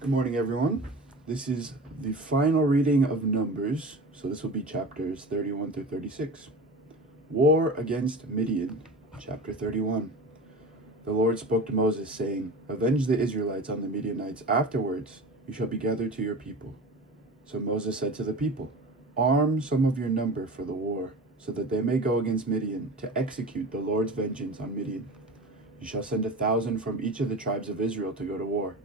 Good morning, everyone. This is the final reading of Numbers, so this will be chapters 31 through 36. War against Midian, chapter 31. The Lord spoke to Moses, saying, "Avenge the Israelites on the Midianites. Afterwards, you shall be gathered to your people." So Moses said to the people, "Arm some of your number for the war, so that they may go against Midian to execute the Lord's vengeance on Midian. You shall send 1,000 from each of the tribes of Israel to go to war."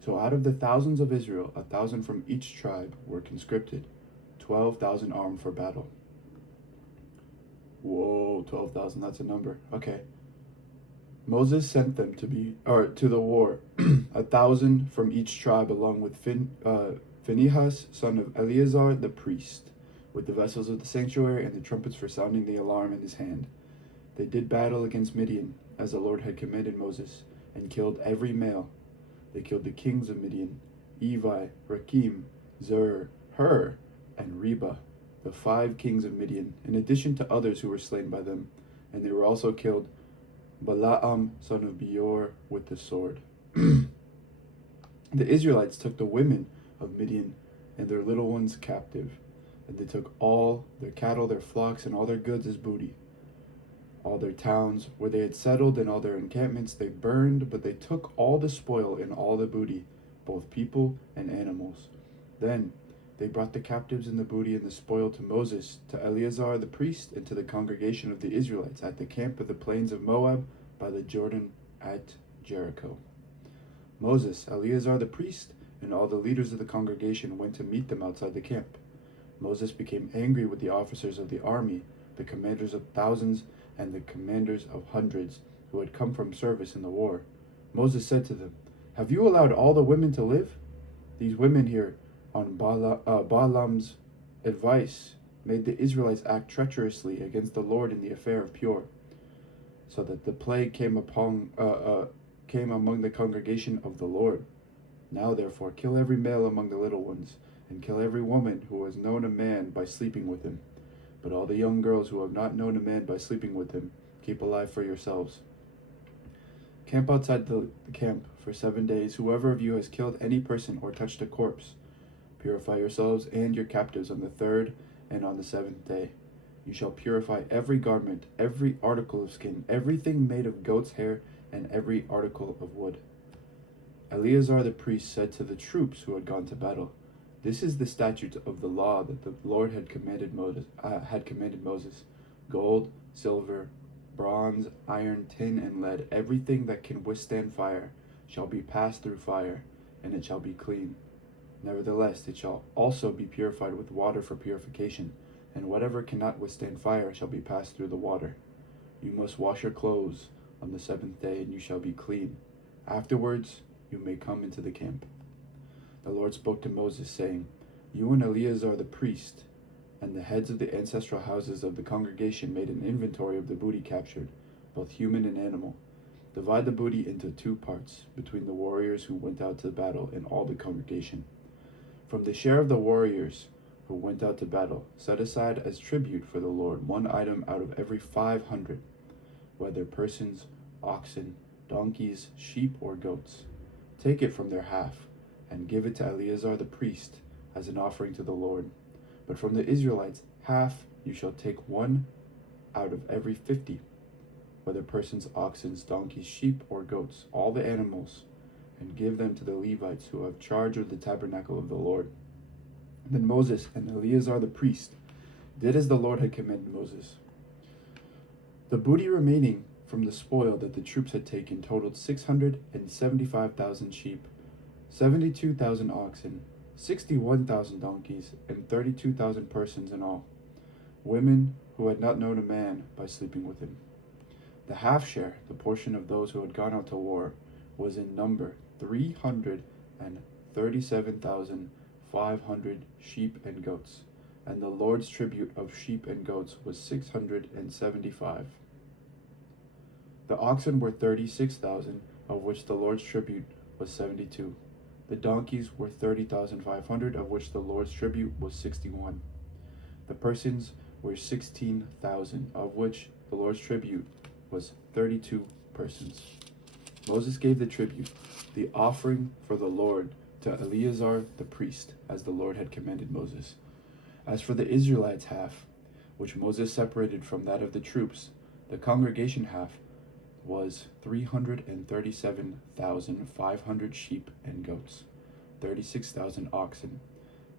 So out of the thousands of Israel, 1,000 from each tribe were conscripted, 12,000 armed for battle. Whoa, 12,000, that's a number. Okay. Moses sent them to the war, 1,000 from each tribe, along with Phinehas, son of Eleazar the priest, with the vessels of the sanctuary and the trumpets for sounding the alarm in his hand. They did battle against Midian, as the Lord had commanded Moses, and killed every male. They killed the kings of Midian, Evi, Rakim, Zur, Hur, and Reba, the 5 kings of Midian, in addition to others who were slain by them. And they were also killed Balaam, son of Beor, with the sword. The Israelites took the women of Midian and their little ones captive, and they took all their cattle, their flocks, and all their goods as booty. All their towns where they had settled and all their encampments they burned, but they took all the spoil and all the booty, both people and animals. Then they brought the captives and the booty and the spoil to Moses, to Eleazar the priest, and to the congregation of the Israelites at the camp of the plains of Moab by the Jordan at Jericho. Moses, Eleazar the priest, and all the leaders of the congregation went to meet them outside the camp. Moses became angry with the officers of the army, the commanders of thousands, and the commanders of hundreds who had come from service in the war. Moses said to them, "Have you allowed all the women to live? These women here, on Balaam's advice, made the Israelites act treacherously against the Lord in the affair of Peor, so that the plague came among the congregation of the Lord. Now therefore kill every male among the little ones, and kill every woman who has known a man by sleeping with him. But all the young girls who have not known a man by sleeping with him, keep alive for yourselves. Camp outside the camp for 7 days. Whoever of you has killed any person or touched a corpse, purify yourselves and your captives on the 3rd and on the 7th day. You shall purify every garment, every article of skin, everything made of goat's hair, and every article of wood." Eleazar the priest said to the troops who had gone to battle, "This is the statute of the law that the Lord had commanded Moses. Gold, silver, bronze, iron, tin, and lead, everything that can withstand fire, shall be passed through fire, and it shall be clean. Nevertheless, it shall also be purified with water for purification, and whatever cannot withstand fire shall be passed through the water. You must wash your clothes on the 7th day, and you shall be clean. Afterwards, you may come into the camp." The Lord spoke to Moses, saying, "You and Eleazar the priest and the heads of the ancestral houses of the congregation made an inventory of the booty captured, both human and animal. Divide the booty into 2 parts, between the warriors who went out to battle and all the congregation. From the share of the warriors who went out to battle, set aside as tribute for the Lord 1 item out of every 500, whether persons, oxen, donkeys, sheep, or goats. Take it from their half, and give it to Eleazar the priest as an offering to the Lord. But from the Israelites, half you shall take 1 out of every 50, whether persons, oxen, donkeys, sheep, or goats, all the animals, and give them to the Levites who have charge of the tabernacle of the Lord." Then Moses and Eleazar the priest did as the Lord had commanded Moses. The booty remaining from the spoil that the troops had taken totaled 675,000 sheep, 72,000 oxen, 61,000 donkeys, and 32,000 persons in all, women who had not known a man by sleeping with him. The half share, the portion of those who had gone out to war, was in number 337,500 sheep and goats, and the Lord's tribute of sheep and goats was 675. The oxen were 36,000, of which the Lord's tribute was 72. The donkeys were 30,500, of which the Lord's tribute was 61. The persons were 16,000, of which the Lord's tribute was 32 persons. Moses gave the tribute, the offering for the Lord, to Eleazar the priest, as the Lord had commanded Moses. As for the Israelites' half, which Moses separated from that of the troops, the congregation half was 337,500 sheep and goats, 36,000 oxen,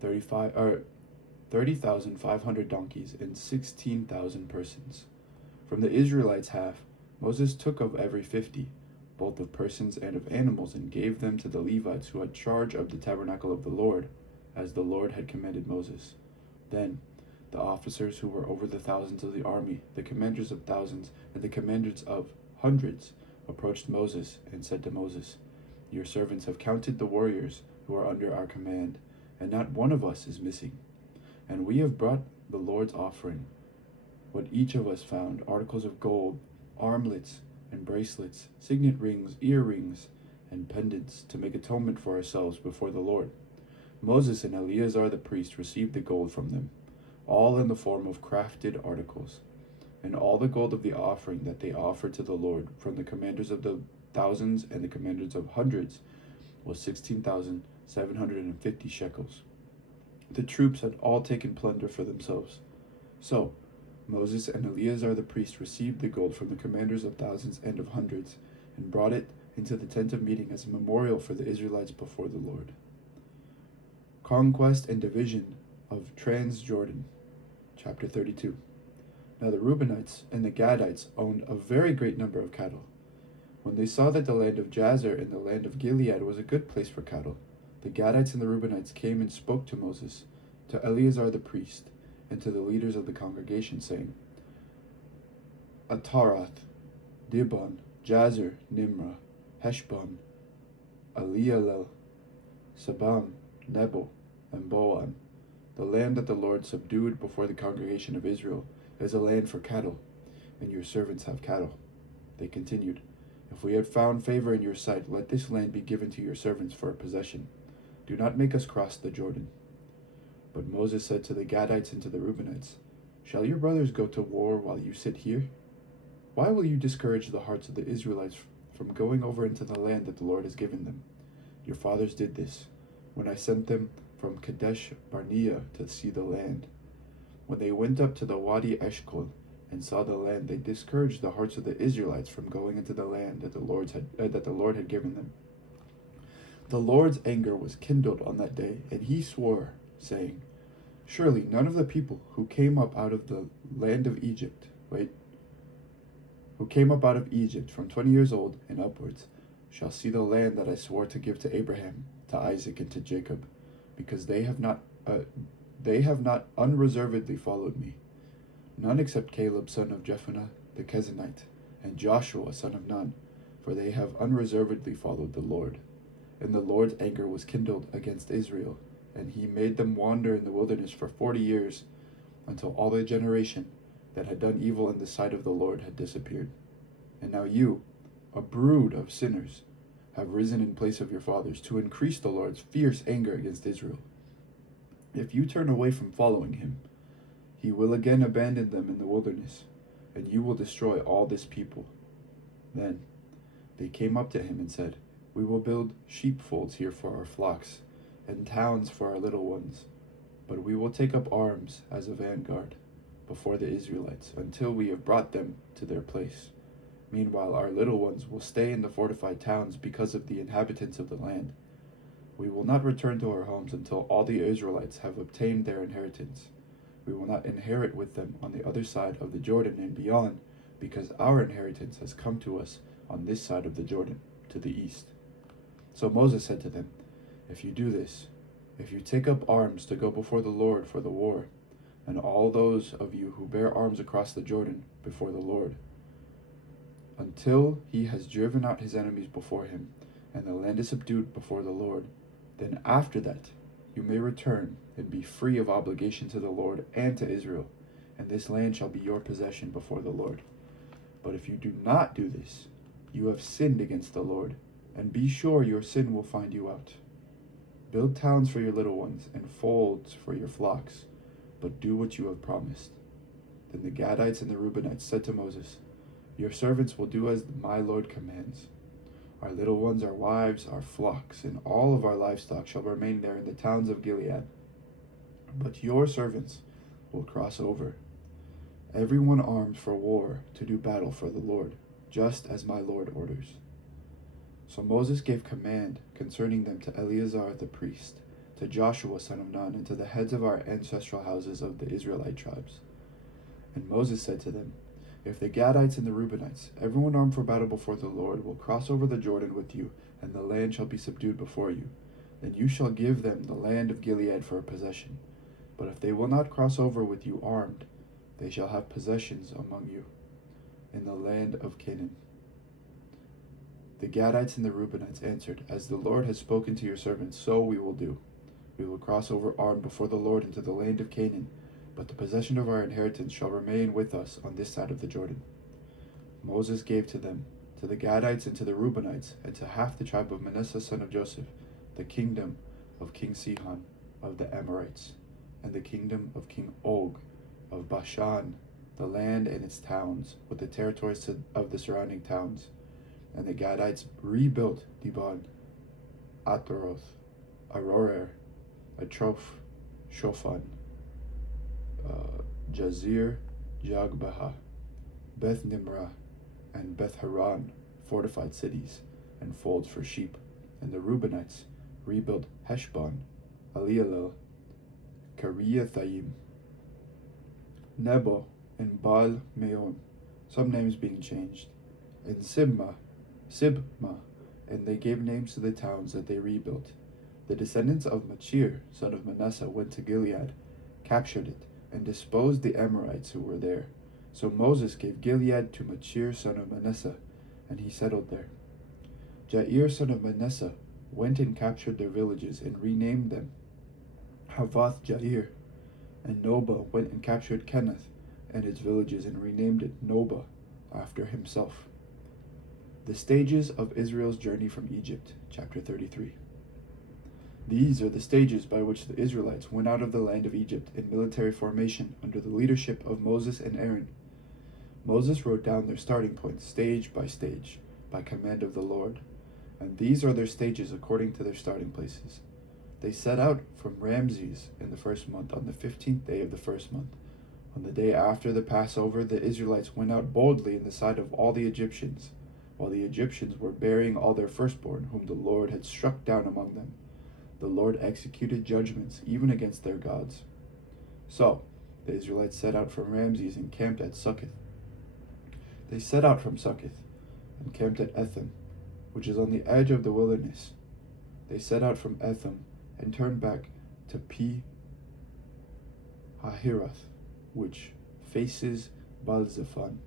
30,500 donkeys, and 16,000 persons. From the Israelites' half, Moses took of every 50, both of persons and of animals, and gave them to the Levites who had charge of the tabernacle of the Lord, as the Lord had commanded Moses. Then the officers who were over the thousands of the army, the commanders of thousands, and the commanders of hundreds, approached Moses and said to Moses, "Your servants have counted the warriors who are under our command, and not one of us is missing. And we have brought the Lord's offering, what each of us found, articles of gold, armlets and bracelets, signet rings, earrings, and pendants, to make atonement for ourselves before the Lord." Moses and Eleazar the priest received the gold from them, all in the form of crafted articles. And all the gold of the offering that they offered to the Lord from the commanders of the thousands and the commanders of hundreds was 16,750 shekels. The troops had all taken plunder for themselves. So Moses and Eleazar the priest received the gold from the commanders of thousands and of hundreds, and brought it into the tent of meeting as a memorial for the Israelites before the Lord. Conquest and division of Transjordan. Chapter 32. Now the Reubenites and the Gadites owned a very great number of cattle. When they saw that the land of Jazer and the land of Gilead was a good place for cattle, the Gadites and the Reubenites came and spoke to Moses, to Eleazar the priest, and to the leaders of the congregation, saying, Ataroth, Dibon, Jazer, Nimrah, Heshbon, Elealel, Sabam, Nebo, and Boan, the land that the Lord subdued before the congregation of Israel, is a land for cattle, and your servants have cattle. They continued, If we have found favor in your sight, let this land be given to your servants for a possession. Do not make us cross the Jordan. But Moses said to the Gadites and to the Reubenites, Shall your brothers go to war while you sit here? Why will you discourage the hearts of the Israelites from going over into the land that the Lord has given them? Your fathers did this, when I sent them from Kadesh Barnea to see the land. When they went up to the Wadi Eshcol and saw the land, they discouraged the hearts of the Israelites from going into the land that the Lord had given them. The Lord's anger was kindled on that day, and he swore, saying, Surely none of the people who came up out of the land of Egypt, who came up out of Egypt from 20 years old and upwards, shall see the land that I swore to give to Abraham, to Isaac, and to Jacob, because they have not unreservedly followed me. None except Caleb son of Jephunneh the Kenizzite, and Joshua son of Nun, for they have unreservedly followed the Lord. And the Lord's anger was kindled against Israel, and he made them wander in the wilderness for 40 years, until all the generation that had done evil in the sight of the Lord had disappeared. And now you, a brood of sinners, have risen in place of your fathers, to increase the Lord's fierce anger against Israel. If you turn away from following him, he will again abandon them in the wilderness, and you will destroy all this people. Then they came up to him and said, We will build sheepfolds here for our flocks, and towns for our little ones. But we will take up arms as a vanguard before the Israelites, until we have brought them to their place. Meanwhile, our little ones will stay in the fortified towns because of the inhabitants of the land. We will not return to our homes until all the Israelites have obtained their inheritance. We will not inherit with them on the other side of the Jordan and beyond, because our inheritance has come to us on this side of the Jordan, to the east. So Moses said to them, If you do this, if you take up arms to go before the Lord for the war, and all those of you who bear arms across the Jordan before the Lord, until he has driven out his enemies before him, and the land is subdued before the Lord, then after that you may return and be free of obligation to the Lord and to Israel, and this land shall be your possession before the Lord. But if you do not do this, you have sinned against the Lord, and be sure your sin will find you out. Build towns for your little ones, and folds for your flocks, but do what you have promised. Then the Gadites and the Reubenites said to Moses, Your servants will do as my Lord commands. Our little ones, our wives, our flocks, and all of our livestock shall remain there in the towns of Gilead. But your servants will cross over, everyone armed for war to do battle for the Lord, just as my Lord orders." So Moses gave command concerning them to Eleazar the priest, to Joshua son of Nun, and to the heads of our ancestral houses of the Israelite tribes. And Moses said to them, "If the Gadites and the Reubenites, everyone armed for battle before the Lord, will cross over the Jordan with you, and the land shall be subdued before you, then you shall give them the land of Gilead for a possession. But if they will not cross over with you armed, they shall have possessions among you in the land of Canaan." The Gadites and the Reubenites answered, "As the Lord has spoken to your servants, so we will do. We will cross over armed before the Lord into the land of Canaan, but the possession of our inheritance shall remain with us on this side of the Jordan." Moses gave to them, to the Gadites and to the Reubenites, and to half the tribe of Manasseh son of Joseph, the kingdom of King Sihon of the Amorites, and the kingdom of King Og of Bashan, the land and its towns, with the territories of the surrounding towns. And the Gadites rebuilt Dibon, Ataroth, Aroer, Atroph, Shofan, Jazir, Jagbaha, Beth Nimrah, and Beth Haran, fortified cities, and folds for sheep. And the Reubenites rebuilt Heshbon, Elielel, Kiriathaim, Nebo, and Baal Meon, some names being changed, and Sibma, and they gave names to the towns that they rebuilt. The descendants of Machir, son of Manasseh, went to Gilead, captured it, and disposed the Amorites who were there. So Moses gave Gilead to Machir, son of Manasseh, and he settled there. Jair, son of Manasseh, went and captured their villages and renamed them Havoth Jair. And Noba went and captured Kenneth and its villages and renamed it Noba after himself. The stages of Israel's journey from Egypt, chapter 33. These are the stages by which the Israelites went out of the land of Egypt in military formation under the leadership of Moses and Aaron. Moses wrote down their starting points stage by stage by command of the Lord, and these are their stages according to their starting places. They set out from Ramses in the first month on the 15th day of the first month. On the day after the Passover, the Israelites went out boldly in the sight of all the Egyptians, while the Egyptians were burying all their firstborn, whom the Lord had struck down among them. The Lord executed judgments even against their gods. So the Israelites set out from Ramses and camped at Succoth. They set out from Succoth and camped at Etham, which is on the edge of the wilderness. They set out from Etham and turned back to Pi Hahiroth, which faces Baal-Zephon,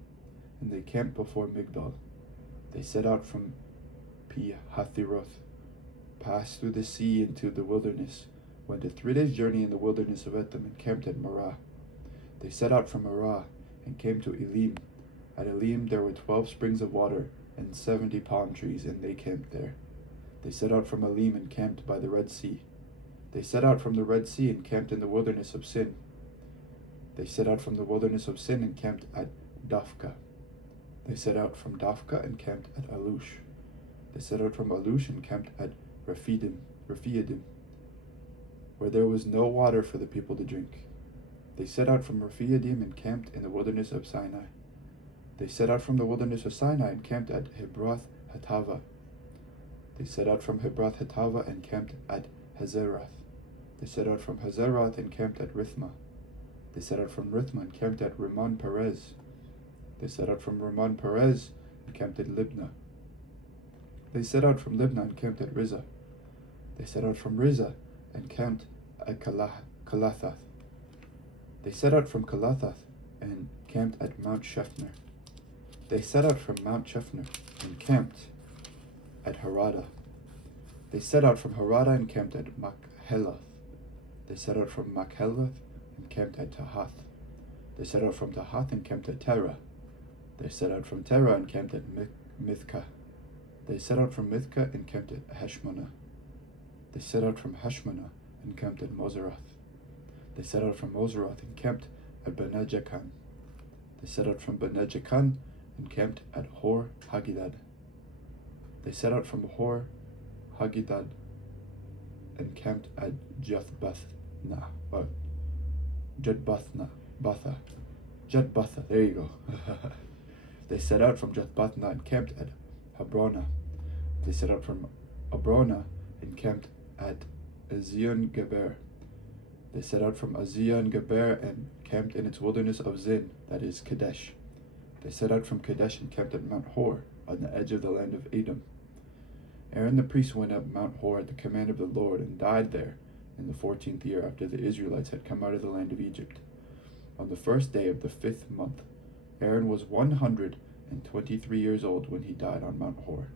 and they camped before Migdol. They set out from Pi Hahiroth, passed through the sea into the wilderness, went a 3 days' journey in the wilderness of Etham, and camped at Marah. They set out from Marah and came to Elim. At Elim there were 12 springs of water and 70 palm trees, and they camped there. They set out from Elim and camped by the Red Sea. They set out from the Red Sea and camped in the wilderness of Sin. They set out from the wilderness of Sin and camped at Dafka. They set out from Dafka and camped at Alush. They set out from Alush and camped at Rephidim, where there was no water for the people to drink. They set out from Rephidim and camped in the wilderness of Sinai. They set out from the wilderness of Sinai and camped at Hebroth Hatava. They set out from Hebroth Hatava and camped at Hazeroth. They set out from Hazeroth and camped at Rithma. They set out from Rithma and camped at Rimmon Perez. They set out from Rimmon Perez and camped at Libnah. They set out from Libnah and camped at Rizah. They set out from Rizah and camped at Kalathath. They set out from Kalathath and camped at Mount Shefner. They set out from Mount Shefner and camped at Harada. They set out from Harada and camped at Machheloth. They set out from Machheloth and camped at Tahath. They set out from Tahath and camped at Terah. They set out from Terah and camped at Mithkah. They set out from Mithkah and camped at Heshmonah. They set out from Heshmonah and camped at Moseroth. They set out from Moseroth and camped at Bene-Jacan. They set out from Bene-Jacan and camped at Hor Haggidgad. They set out from Hor Haggidgad and camped at Jethbathna, or Jetbatha, there you go. They set out from Jethbathna and camped at Habrona. They set out from Abrona and camped at Ezion Geber. They set out from Ezion Geber and camped in its wilderness of Zin, that is Kadesh. They set out from Kadesh and camped at Mount Hor, on the edge of the land of Edom. Aaron the priest went up Mount Hor at the command of the Lord and died there in the 14th year after the Israelites had come out of the land of Egypt. On the first day of the 5th month, Aaron was 123 years old when he died on Mount Hor.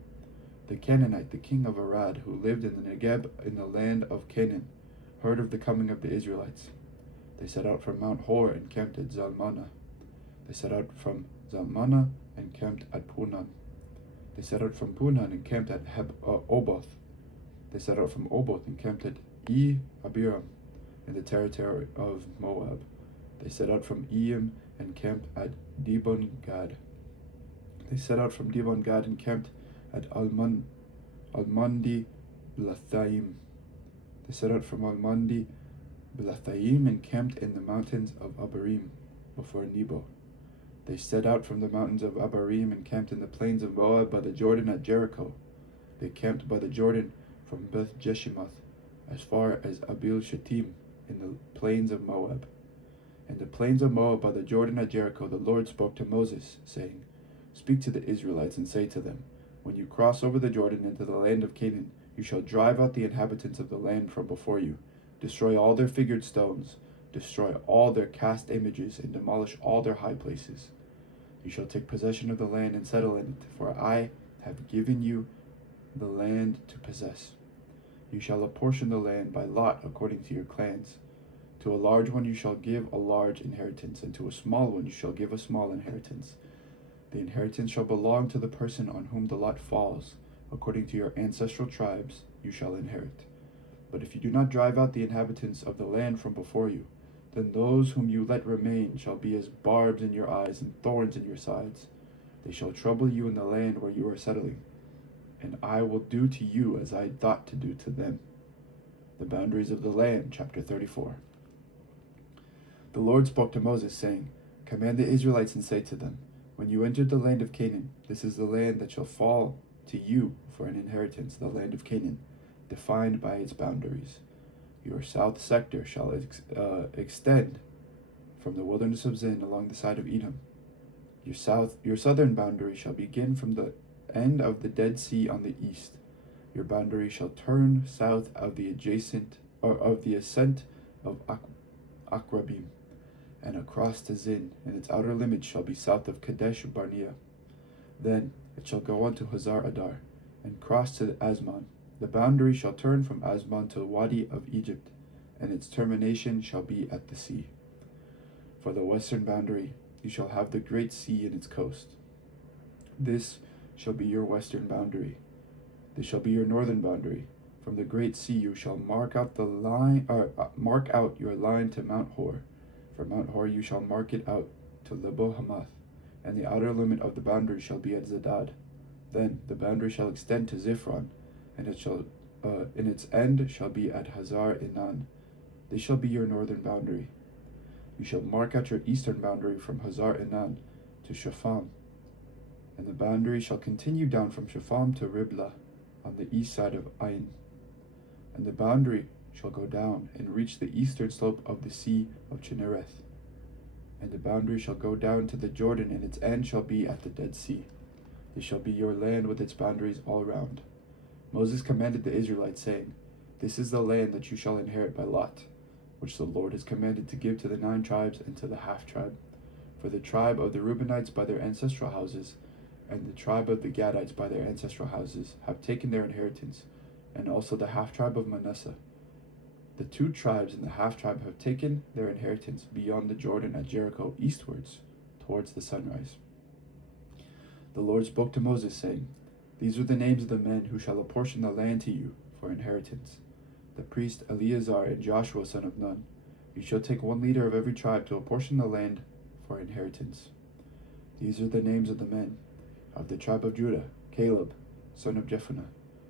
The Canaanite, the king of Arad, who lived in the Negeb in the land of Canaan, heard of the coming of the Israelites. They set out from Mount Hor and camped at Zalmanah. They set out from Zalmanah and camped at Punan. They set out from Punan and camped at Oboth. They set out from Oboth and camped at Abiram in the territory of Moab. They set out from Eim and camped at Dibon Gad. They set out from Dibon Gad and camped at Almandi Blathaim. They set out from Almandi Blathaim and camped in the mountains of Abarim before Nebo. They set out from the mountains of Abarim and camped in the plains of Moab by the Jordan at Jericho. They camped by the Jordan from Beth Jeshimoth as far as Abil Shittim in the plains of Moab. In the plains of Moab by the Jordan at Jericho, the Lord spoke to Moses, saying, "Speak to the Israelites and say to them, when you cross over the Jordan into the land of Canaan, you shall drive out the inhabitants of the land from before you, destroy all their figured stones, destroy all their cast images, and demolish all their high places. You shall take possession of the land and settle in it, for I have given you the land to possess. You shall apportion the land by lot according to your clans. To a large one you shall give a large inheritance, and to a small one you shall give a small inheritance. The inheritance shall belong to the person on whom the lot falls. According to your ancestral tribes you shall inherit. But if you do not drive out the inhabitants of the land from before you, then those whom you let remain shall be as barbs in your eyes and thorns in your sides. They shall trouble you in the land where you are settling, and I will do to you as I thought to do to them." The boundaries of the land, chapter 34. The Lord spoke to Moses, saying, "Command the Israelites and say to them, when you enter the land of Canaan, this is the land that shall fall to you for an inheritance, the land of Canaan, defined by its boundaries. Your south sector shall extend from the wilderness of Zin along the side of Edom. Your southern boundary shall begin from the end of the Dead Sea on the east. Your boundary shall turn south of the ascent of Akrabim, and across to Zin, and its outer limit shall be south of Kadesh Barnea. Then it shall go on to Hazar Adar, and cross to Asmon. The boundary shall turn from Asmon to the Wadi of Egypt, and its termination shall be at the sea. For the western boundary you shall have the great sea in its coast. This shall be your western boundary. This shall be your northern boundary. From the great sea you shall mark out your line to Mount Hor. From Mount Hor you shall mark it out to Lebo Hamath, and the outer limit of the boundary shall be at Zedad. Then the boundary shall extend to Ziphron, and it shall in its end shall be at Hazar Enan. This shall be your northern boundary. You shall mark out your eastern boundary from Hazar Enan to Shepham, and the boundary shall continue down from Shepham to Riblah on the east side of Ain. And the boundary shall go down and reach the eastern slope of the sea of Chinnereth. And the boundary shall go down to the Jordan, and its end shall be at the Dead Sea. This shall be your land with its boundaries all round. Moses commanded the Israelites, saying, "This is the land that you shall inherit by lot, which the Lord has commanded to give to the 9 tribes and to the half-tribe. For the tribe of the Reubenites by their ancestral houses, and the tribe of the Gadites by their ancestral houses, have taken their inheritance, and also the half-tribe of Manasseh. The 2 tribes and the half-tribe have taken their inheritance beyond the Jordan at Jericho eastwards, towards the sunrise." The Lord spoke to Moses, saying, "These are the names of the men who shall apportion the land to you for inheritance. The priest Eleazar and Joshua son of Nun. You shall take 1 leader of every tribe to apportion the land for inheritance. These are the names of the men. Of the tribe of Judah, Caleb, son of Jephunneh.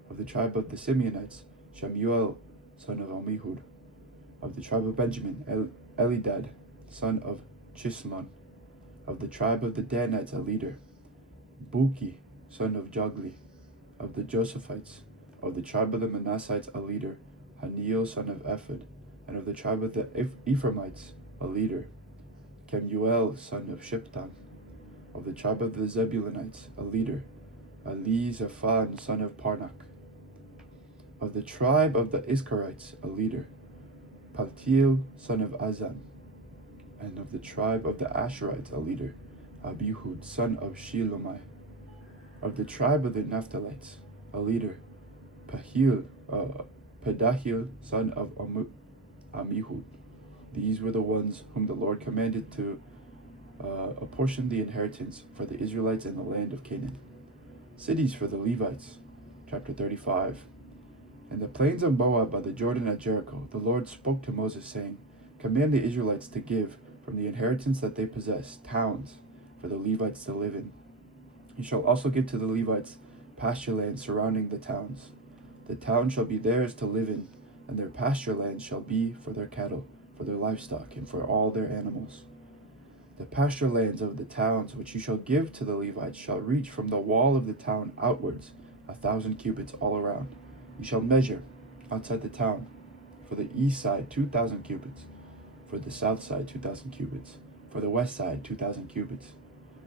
Of the tribe of the Simeonites, Shemuel, son of Ammihud. Of the tribe of Benjamin, Elidad, son of Chislon. Of the tribe of the Danites, a leader, Buki, son of Jogli. Of the Josephites, of the tribe of the Manassites, a leader, Haniel, son of Ephod. And of the tribe of the Ephraimites, a leader, Kemuel, son of Shiptan. Of the tribe of the Zebulunites, a leader, Elizaphan, son of Parnak. Of the tribe of the Iskarites, a leader, Paltiel, son of Azan. And of the tribe of the Asherites, a leader, Abihud, son of Shilomai. Of the tribe of the Naphtalites, a leader, Pedahil, son of Ammihud. These were the ones whom the Lord commanded to apportion the inheritance for the Israelites in the land of Canaan. Cities for the Levites. Chapter 35. In the plains of Moab by the Jordan at Jericho, the Lord spoke to Moses, saying, Command the Israelites to give from the inheritance that they possess towns for the Levites to live in. You shall also give to the Levites pasture land surrounding the towns. The town shall be theirs to live in, and their pasture land shall be for their cattle, for their livestock, and for all their animals. The pasture lands of the towns which you shall give to the Levites shall reach from the wall of the town outwards 1,000 cubits all around. You shall measure outside the town, for the east side 2,000 cubits, for the south side 2,000 cubits, for the west side 2,000 cubits,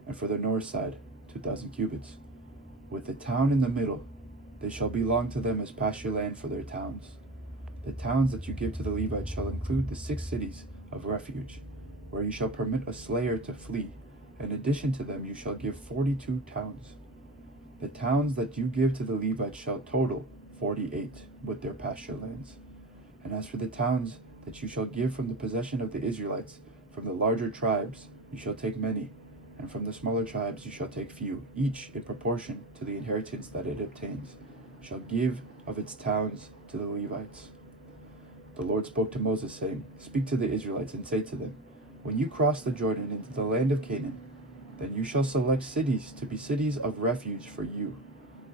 and for the north side 2,000 cubits. With the town in the middle, they shall belong to them as pasture land for their towns. The towns that you give to the Levites shall include the 6 cities of refuge, where you shall permit a slayer to flee. In addition to them you shall give 42 towns. The towns that you give to the Levites shall total 48 with their pasture lands. And as for the towns that you shall give from the possession of the Israelites, from the larger tribes you shall take many, and from the smaller tribes you shall take few, each in proportion to the inheritance that it obtains, shall give of its towns to the Levites. The Lord spoke to Moses, saying, Speak to the Israelites and say to them, When you cross the Jordan into the land of Canaan, then you shall select cities to be cities of refuge for you,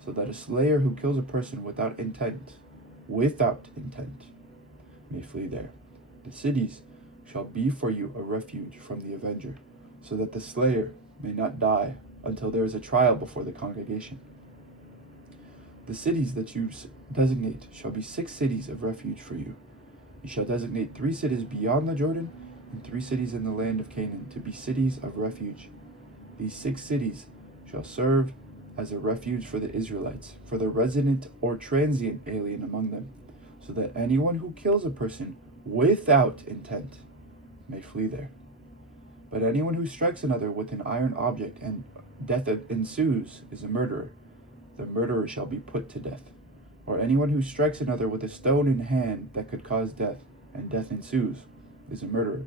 so that a slayer who kills a person without intent, may flee there. The cities shall be for you a refuge from the avenger, so that the slayer may not die until there is a trial before the congregation. The cities that you designate shall be 6 cities of refuge for you. You shall designate 3 cities beyond the Jordan, and 3 cities in the land of Canaan to be cities of refuge. These 6 cities shall serve as a refuge for the Israelites, for the resident or transient alien among them, so that anyone who kills a person without intent may flee there. But anyone who strikes another with an iron object and death ensues is a murderer. The murderer shall be put to death. Or anyone who strikes another with a stone in hand that could cause death, and death ensues, is a murderer.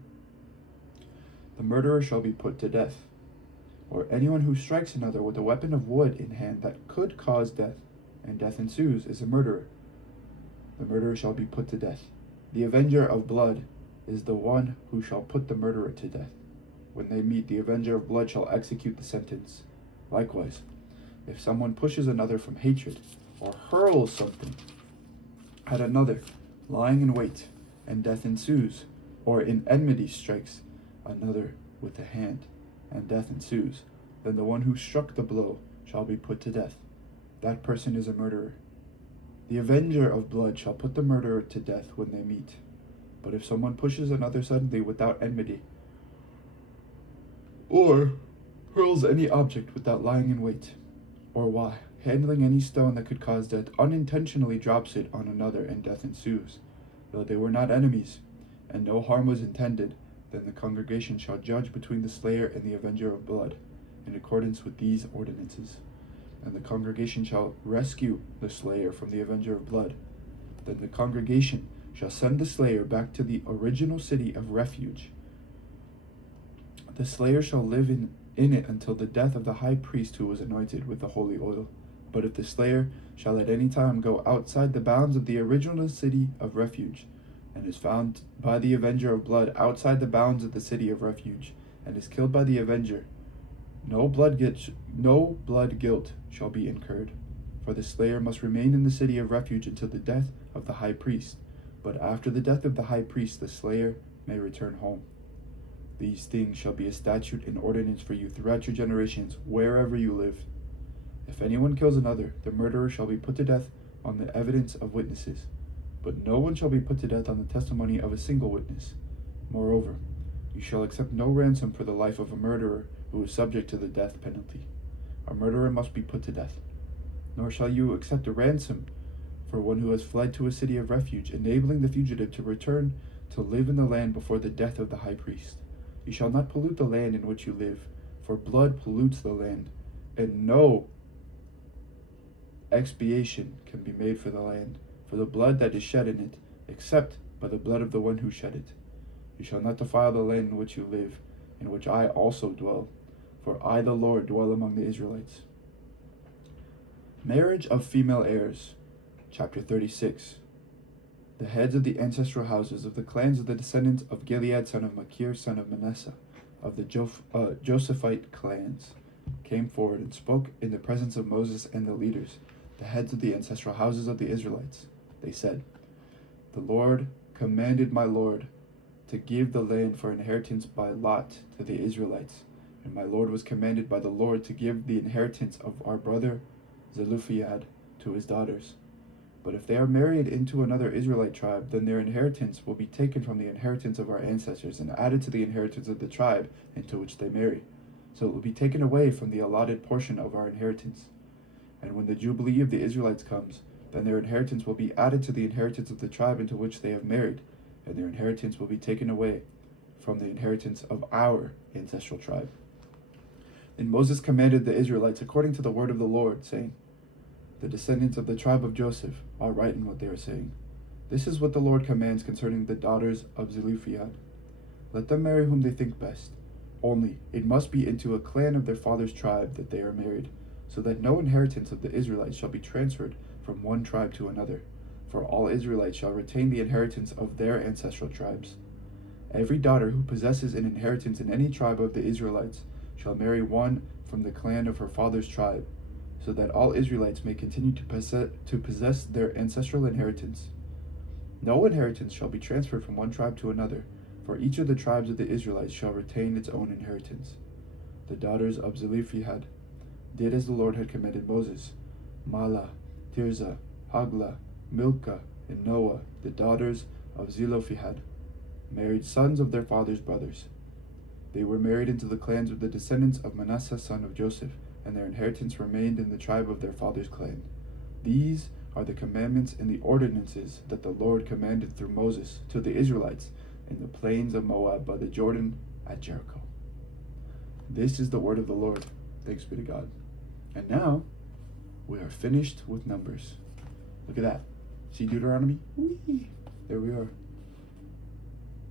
The murderer shall be put to death. Or anyone who strikes another with a weapon of wood in hand that could cause death, and death ensues, is a murderer. The murderer shall be put to death. The avenger of blood is the one who shall put the murderer to death. When they meet, the avenger of blood shall execute the sentence. Likewise, if someone pushes another from hatred, or hurls something at another, lying in wait, and death ensues, or in enmity strikes another with the hand, and death ensues, then the one who struck the blow shall be put to death. That person is a murderer. The avenger of blood shall put the murderer to death when they meet. But if someone pushes another suddenly without enmity, or hurls any object without lying in wait, or why, handling any stone that could cause death, unintentionally drops it on another and death ensues, though they were not enemies, and no harm was intended, then the congregation shall judge between the slayer and the avenger of blood, in accordance with these ordinances. And the congregation shall rescue the slayer from the avenger of blood. Then the congregation shall send the slayer back to the original city of refuge. The slayer shall live in it until the death of the high priest who was anointed with the holy oil. But if the slayer shall at any time go outside the bounds of the original city of refuge, and is found by the avenger of blood outside the bounds of the city of refuge, and is killed by the avenger, no blood guilt shall be incurred. For the slayer must remain in the city of refuge until the death of the high priest. But after the death of the high priest, the slayer may return home. These things shall be a statute and ordinance for you throughout your generations, wherever you live. If anyone kills another, the murderer shall be put to death on the evidence of witnesses. But no one shall be put to death on the testimony of a single witness. Moreover, you shall accept no ransom for the life of a murderer who is subject to the death penalty. A murderer must be put to death. Nor shall you accept a ransom for one who has fled to a city of refuge, enabling the fugitive to return to live in the land before the death of the high priest. You shall not pollute the land in which you live, for blood pollutes the land, and no expiation can be made for the land, for the blood that is shed in it, except by the blood of the one who shed it. You shall not defile the land in which you live, in which I also dwell, for I, the Lord, dwell among the Israelites. Marriage of female heirs. Chapter 36. The heads of the ancestral houses of the clans of the descendants of Gilead son of Machir son of Manasseh, of the Josephite clans, came forward and spoke in the presence of Moses and the leaders, the heads of the ancestral houses of the Israelites. They said, "The Lord commanded my Lord to give the land for inheritance by lot to the Israelites, and my Lord was commanded by the Lord to give the inheritance of our brother Zelophehad to his daughters. But if they are married into another Israelite tribe, then their inheritance will be taken from the inheritance of our ancestors and added to the inheritance of the tribe into which they marry. So it will be taken away from the allotted portion of our inheritance. And when the Jubilee of the Israelites comes, then their inheritance will be added to the inheritance of the tribe into which they have married, and their inheritance will be taken away from the inheritance of our ancestral tribe." Then Moses commanded the Israelites according to the word of the Lord, saying, "The descendants of the tribe of Joseph are right in what they are saying. This is what the Lord commands concerning the daughters of Zelophehad. Let them marry whom they think best. Only it must be into a clan of their father's tribe that they are married, so that no inheritance of the Israelites shall be transferred from one tribe to another, for all Israelites shall retain the inheritance of their ancestral tribes. Every daughter who possesses an inheritance in any tribe of the Israelites shall marry one from the clan of her father's tribe, so that all Israelites may continue to possess their ancestral inheritance. No inheritance shall be transferred from one tribe to another, for each of the tribes of the Israelites shall retain its own inheritance." The daughters of Zelophehad did as the Lord had commanded Moses. Mahlah, Tirzah, Haglah, Milcah, and Noah, the daughters of Zelophehad, married sons of their father's brothers. They were married into the clans of the descendants of Manasseh son of Joseph, and their inheritance remained in the tribe of their father's clan. These are the commandments and the ordinances that the Lord commanded through Moses to the Israelites in the plains of Moab by the Jordan at Jericho. This is the word of the Lord. Thanks be to God. And now, we are finished with Numbers. Look at that. See Deuteronomy? Whee! There we are.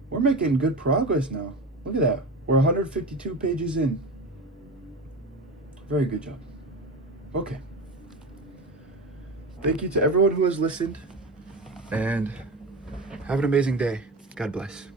We're making good progress now. Look at that. We're 152 pages in. Very good job. Okay. Thank you to everyone who has listened, and have an amazing day. God bless.